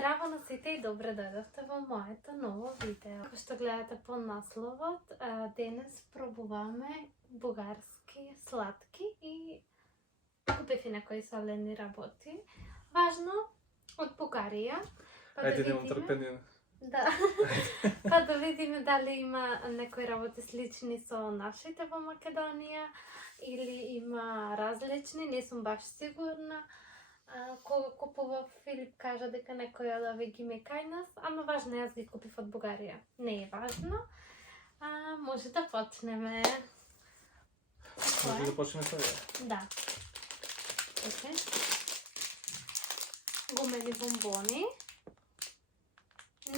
Здраво на сите и добре дојдовте во моето ново видео. Како што гледате по насловот, денес пробуваме бугарски сладки и купив и некои солени работи. Важно, од Бугарија. Ајде, немам трпение. Да. Па да видиме дали има некои работи слични со нашите во Македонија или има различни, не сум баш сигурна. Кога купував, Филип кажа дека некои од овие ги има кај нас, ама важно јас ги купив од Бугарија. Не е важно. Може да почнеме. Може да почнеме со ја? Да. Окей. Гумени бомбони.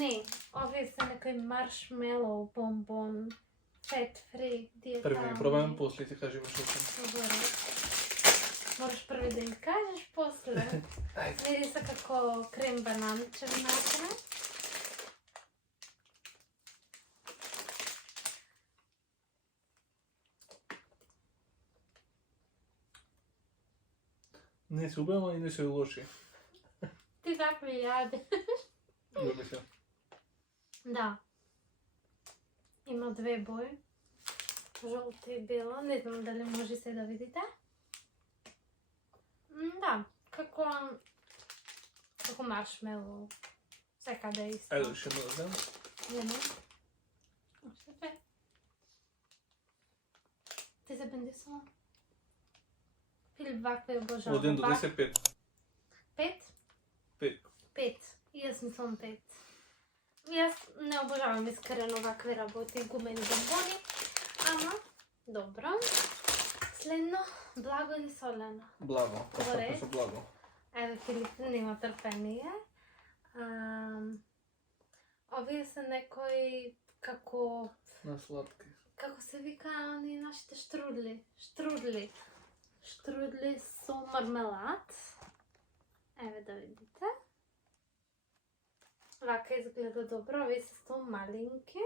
Не, овие се некои маршмелоу бомбон. Fat free, диетални. Први ми пробаем, после ти кажеме што сум. Добре. Мораш први да им кажеш, после. Ајде. Мириса како крем бананчев внатре. Не се убава и не се лоши. Ти такви јаде. Люби се. Да. Има две бои. Жолта и бела. Не знам дали може се да видите. Да, како маршмелоу. Секаде е исто. Ајде, ще ме да знам. Нема. Уште две. Ти се бендисала? Филип вакве обожава. Од 1 до 10, 5. 5? 5. 5. И јас не сум 5. Јас не обожавам искрено вакви работи, гумени бомбони, ама добро. Следно, благо или солено? Благо. Добре. Постапно со благо. Еве, Филип нема трпение. Овие се некои како На сладки. се вика они нашите штрудли? Штрудли со мармелад. Еве да видите. Вака изгледа добро, овие се 100 малинки.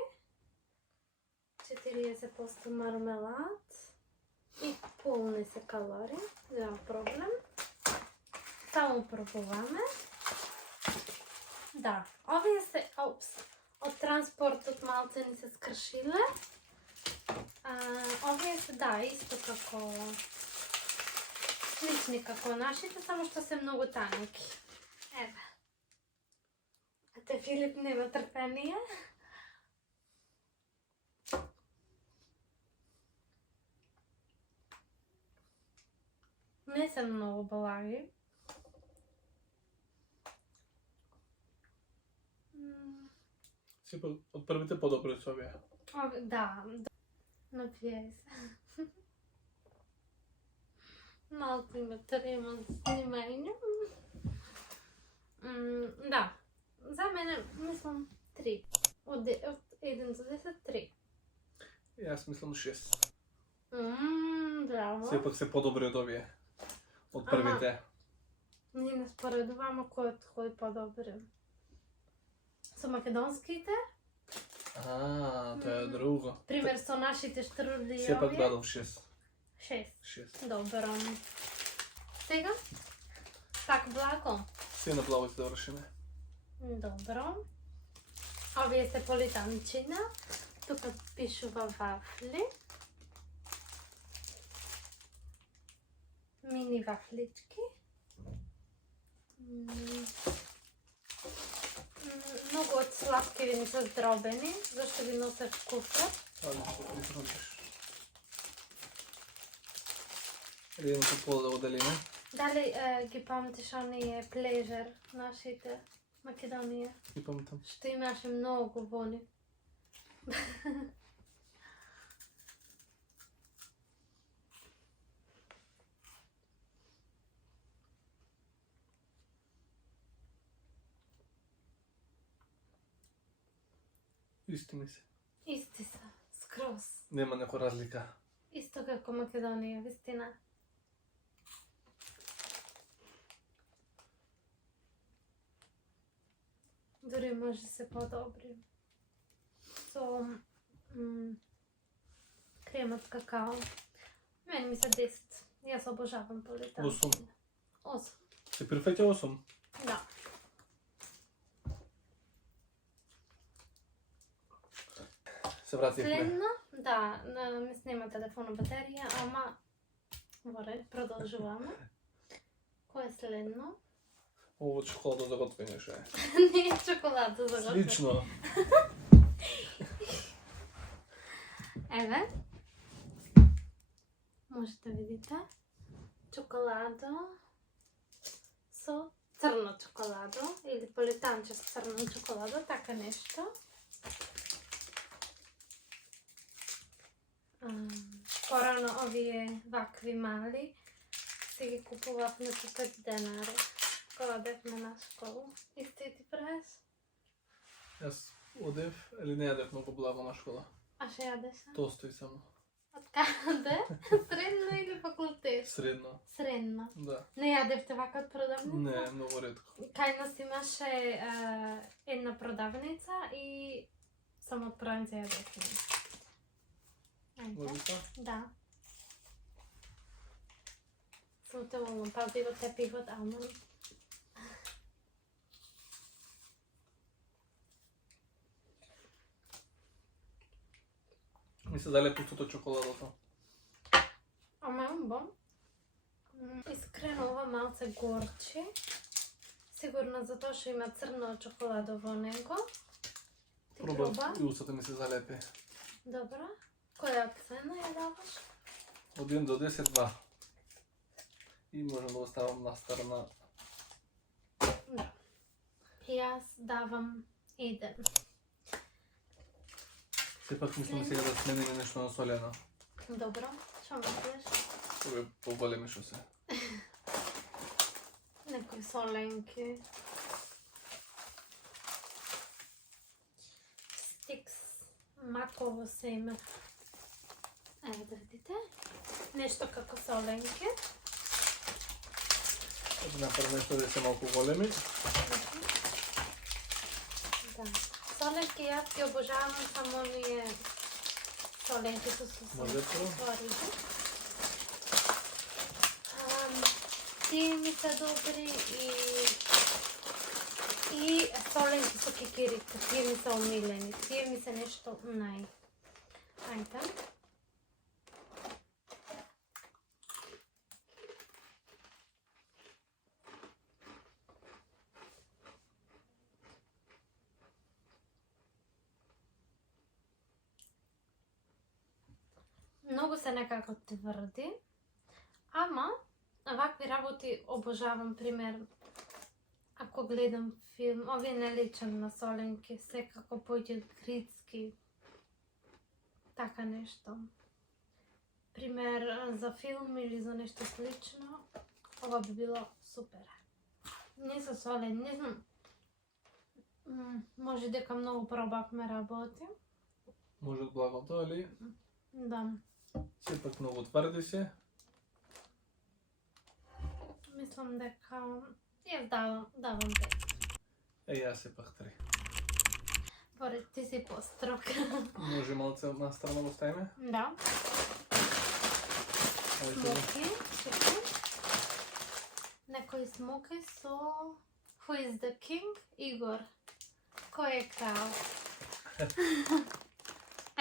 40% мармелад. И полни се калории, нема проблем. Само пробуваме. Да, овие се, од транспортот малце ни се скршиле. Овие се, да, исто како слични како нашите, само што се многу танки. Еве. Ете, Филип нема трпение. Не се многу благи. Сепак, од првите подобри со овие. Да, напијај се. Малко има трема за снимање. Да, за мене мислам 3. Од 1 до 10, 3. Јас мислам 6. Браво. Сепак се подобри од овие. Од првите. Ние не споредуваме кој е подобри. Со македонските, Тоа е друго. пример со нашите штрудли и Сепак овие. дадов 6. 6. 6. Добро. Сега, пак благо. Се на благо да вршиме. Добро. Овие се политанчина. Тука пишува вафли. Мини вафлички. Многу од сладкиви не се здробени, зашто ги носе в куфер. Ајде се прифрутиш. Идемо се пола да го делиме. Дали ги памтиш оние плежер нашите Македонија? И памтам. Што имаше многу вони. Исти ми се. Исти се, скроз. Нема некоја разлика. Исто како Македонија, вистина. Дури може се подобри. Со кремот какао. Мене ми се 10. Јас обожавам политанчина. 8. 8. Се прифаќа 8. Да. се вративме. Следно, да, ми снима телефона батерија, ама воре, продолжуваме. Кој е следно? Ово чоколадо за готвење ше. Не е чоколада за готвење. Слично. Еве. Можете видите. Чоколадо со црно чоколадо или полетанче со црно чоколадо, така нешто. Порано овие вакви мали си ги купувавме по 5 денари. Кога бевме на школу. Исто и ти правиш? Јас одев или не јадев многу благо на школа. А ше јадеше? Тостои само. Од каде? Средно или факултет? Средно. Средно. Да. Не јадевте вака од продавница? Не, многу ретко. Кај нас имаше една продавница и само од продавница јадевме. Може тоа? Да. Само те волам, пази го тепихот, ама. Ми се дали пустото чоколадото. Ама е бон. Искрено ова малце горчи. Сигурно затоа што има црно чоколадо во него. Ти Пробав проба. и устата ми се залепи. Добро. Која цена ја даваш? Од 1 до 10, 2. И можам да оставам на страна. Да. Јас давам 1. Сепак мислам сега да смениме нешто на солено. Добро. Што мислиш? Овие поболеми што се. Некои соленки. Стикс. Маково семе. Еве да видите. Нешто како соленки. Ето направам нешто да се малку големи. Да. Соленки јас ги обожавам само оние соленки со Може прво? сладки. Тие ми се добри и соленки со кикирика. Тие ми се омилени. Тие ми се нешто нај. Ајде. Многу се некако тврди, ама вакви работи обожавам, пример, ако гледам филм, овие не личам на соленки, секако поќе грицки, така нешто. Пример, за филм или за нешто слично, ова би било супер. Не се солен, не знам, може дека многу пробавме работи. Може од благото, али Да. сепак многу тврди се. Мислам дека јас давам 5. Јас сепак 3. Боре, ти си построг. Може малце на страна го ставиме? Да. Ајде. Смоки, чекай. Некои смоки со Who is the King? Игор. Кој е крал?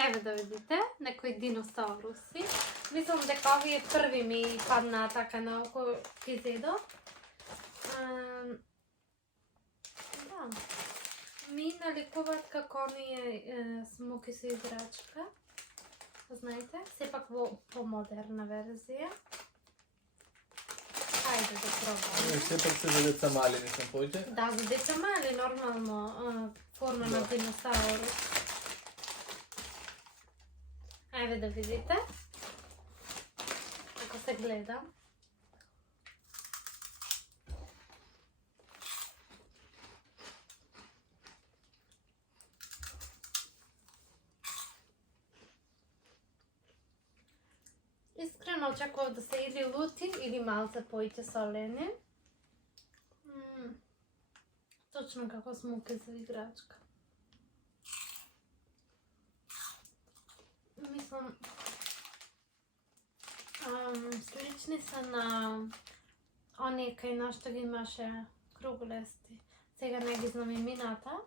Еве да видите, некои диносауруси. Мислам дека овие први ми паднаа така на око кизедо. Да. Ми наликуваат како оние смоки со играчка. Знаете, сепак во помодерна верзија. Хајде да пробаме. Сепак се за деца мали, мислам, поќе. Да, за деца мали, нормално, форма на диносаурус. Ајде да видите. Ако се гледа. Искрено очекував да се или лути, или малце поиќе солени. Точно како смоки за играчка. Мислам, слични се на оние кај нас што ги имаше круглести. Сега не ги знам имината.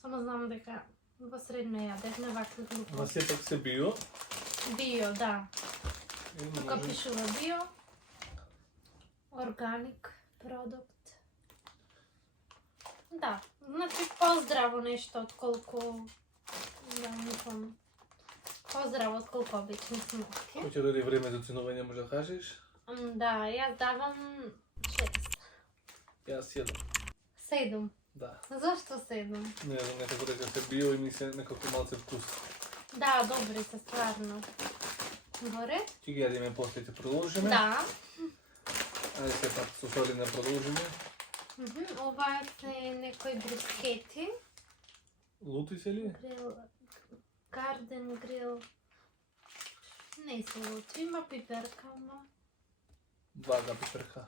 Само знам дека Во средно јадев на вакви глупости. Ама сепак се био. Био, да. И Тука може... пишува био. Органик продукт. Да, значи поздраво нешто отколку... Да, мислам... Поздраво отколку обични смутки. Кој ќе дојде време за оценување, може да кажеш? Да, јас давам 6. Јас 7. 7. Да. Зашто 7? Не знам, некако рече се био и ми се некако малце вкус. Да, добри се стварно. Горе? Ќе ги јадиме после ќе продолжиме. Да. Ајде се пак со соли не продолжиме. Ова е некои брискети. Лути се ли? Грил... Гарден грил. Не се лути, има пиперка, ама... Блага пиперка.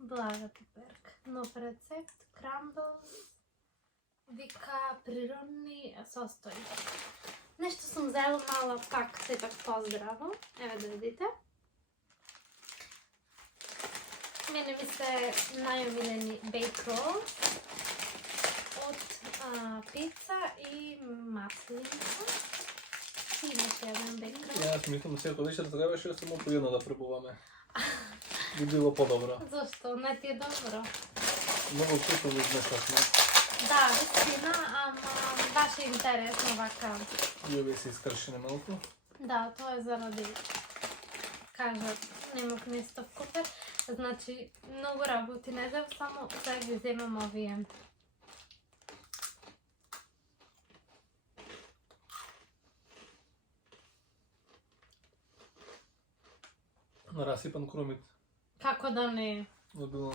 Блага пиперка. Нов рецепт, крамблс. Вика природни состои. Нешто сум взела мала пак, сепак поздраво. Еве да видите. Мене ми се најомилени бейк рол од пица и маслинка. И имаше еден бейк рол. Јас мислам секој вечер требаше само по едно да пробуваме. Би било подобро. Зошто? Не ти е добро? Многу вкусно го измешавме. Да, вистина, ама баш е интересно вака. И овие се искршене малку. Да, тоа е заради, кажат, немав нешто в куфер. Значи, многу работи не знам, само сега ги земам овие. На расипан кромит. Како да не? Добило.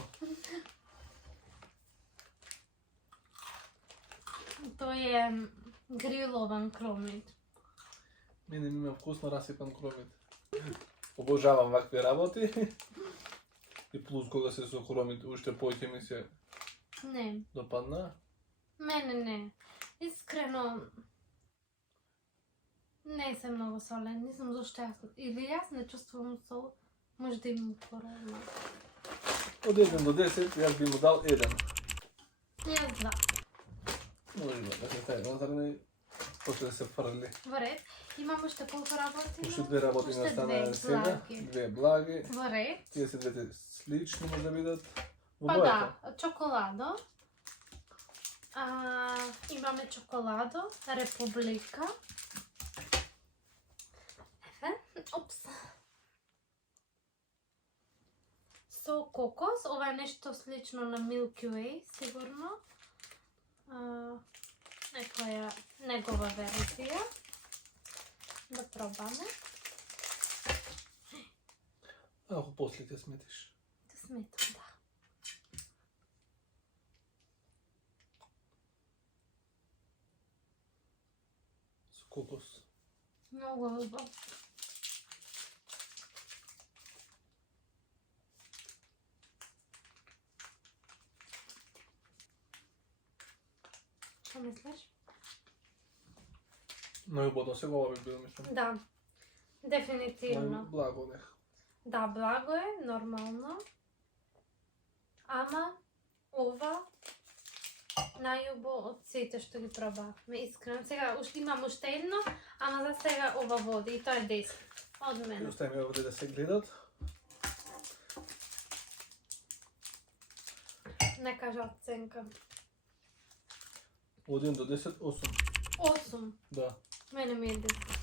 Тој е грилован кромит. Мене ми има вкус на расипан кромит. Обожавам вакви работи. И плюс кога се со кромит, уште повеќе ми се Не, допадна. мене не. Искрено, не се многу солен, не знам зашто јас. Или јас не чувствувам сол, може да имам корона. Од 1 до 10, јас би му дал 1. Јас 2. Може да се тај назарне, после да се фрли. Во ред. Имам уште колку работи? Уште 2 работи Уште на стана две сега, благи. 2 благи. Во ред. Тие се двете слични може да бидат. Во Па бојата. да, чоколадо. Имаме чоколадо, Република. Еве, опс. Со кокос, ова е нешто слично на Milky Way, сигурно. Некоја негова верзија. Да пробаме. Ако после ќе сметиш. Да сметам, да. Со кокос. Многу е убав. Што мислиш? Најубаво сега ова би било, мислам. Да, дефинитивно. Благо нех. Да, благо е, нормално. Ама, ова најубо од сите што ги пробавме, искрено. Сега уште имам уште едно, ама за сега ова води и тоа е 10 од мене. Оставиме овде да се гледат. Не кажа оценка. Од 1 до 10, 8. 8. Да. Мене ми е 10.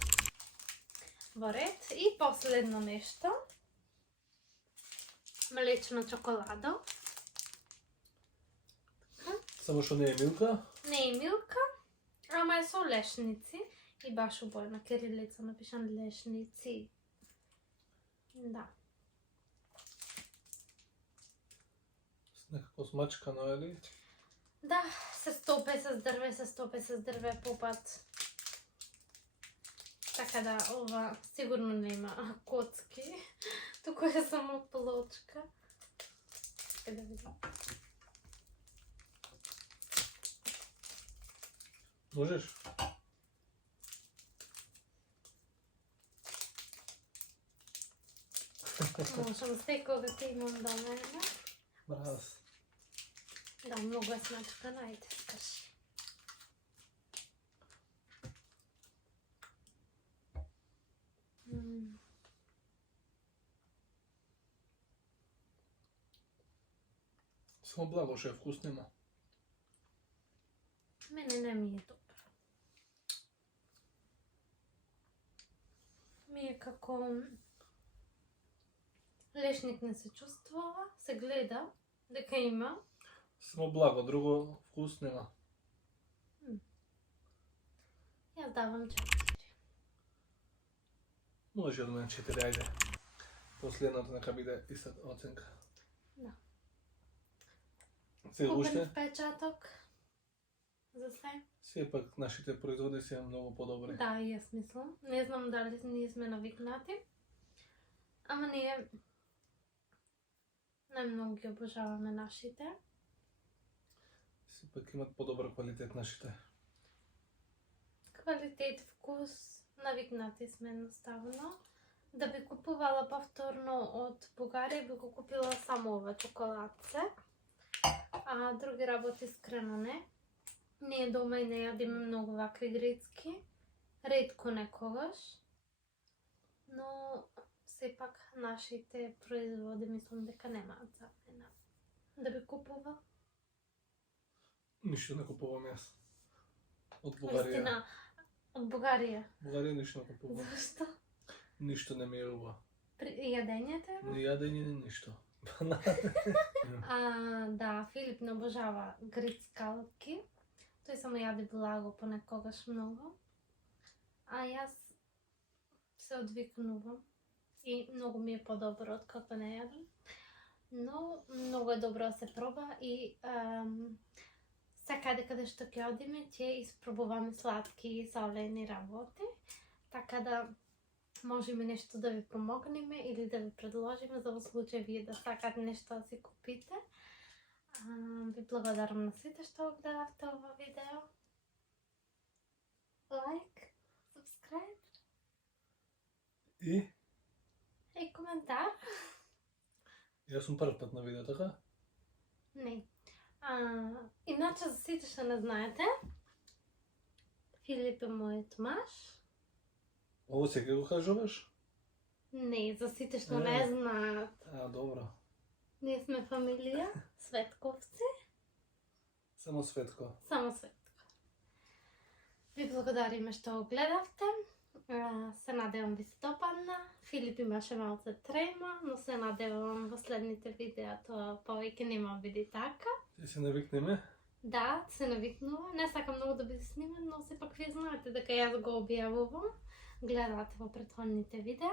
Во ред. И последно нешто. Млечно чоколадо. Само што не е милка. Не е милка, ама е со лешници. И баш убој на кирилица напишан лешници. Да. Некако смачкано, ели? Да, се стопе с дрве попат. Така да, ова сигурно нема коцки. Туку е само плочка. Чекај да видам. Можеш? Можам секога ќе имам до мене. Браз. Да, многу е смачкана, ајде, кажи. Само благо што е вкус нема. Мене не ми е добро. Ми е како лешник не се чувствува, се гледа дека има. Само благо, друго вкус нема. Јас давам 4. Може од мен 4, ајде. Последното нека биде иста оценка. Да. Сега Купен уште, впечаток за се. сепак нашите производи се многу подобри. Да, и јас мислам. Не знам дали ние сме навикнати. Ама ние најмногу ги обожаваме нашите. Сепак имат подобар квалитет нашите. Квалитет, вкус, навикнати сме едноставно. Да би купувала повторно од Бугарија, би го купила само ова чоколадце. А други работи искрено не. Ние дома и не јадиме многу вакви грицки. Ретко некогаш. Но сепак нашите производи мислам дека немаат замена. Да би купувал? Ништо не купувам јас. Од Бугарија. Вистина, од Бугарија. Бугарија ништо не купувам. Зашто? Ништо не ми јарува. При јадењето е? Ни јадење, ни ништо. Да, Филип не обожава грицкалки. Тој само јаде благо понекогаш многу. А јас се одвикнувам и многу ми е подобро од како не јадам. Но многу е добро да се проба и секаде каде што ќе одиме ќе испробуваме сладки и солени работи. Така да можеме нешто да ви помогнеме или да ви предложиме за во случај вие да сакате нешто да си купите. Ви благодарам на сите што го гледавте ова видео. Лайк, subscribe И коментар. јас сум прв пат на видео, така? Не. Иначе за сите што не знаете, Филип е мојот маж. Ово сега го кажуваш? Не, за сите што не знаат. Добро. Ние сме фамилија Светковци. Само Светко. Само Светко. Ви благодариме што го гледавте. Се надевам ви се допадна. Филип имаше малце трема, но се надевам во следните видеа тоа повеќе нема биде така. Ќе се навикнеме? Да, се навикнува. Не сакам многу да биде снимен, но сепак вие знаете дека јас го објавувам. Гледате во претходните видеа.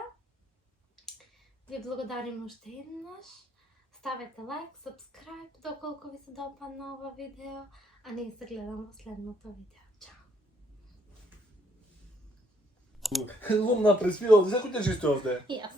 Ви благодарим уште еднаш. Ставете лайк, subscribe доколку ви се допадна ова видео, а ние се гледам во следното видео. Чао! Лум напред, спијал, се куќе чисто овде. Јас.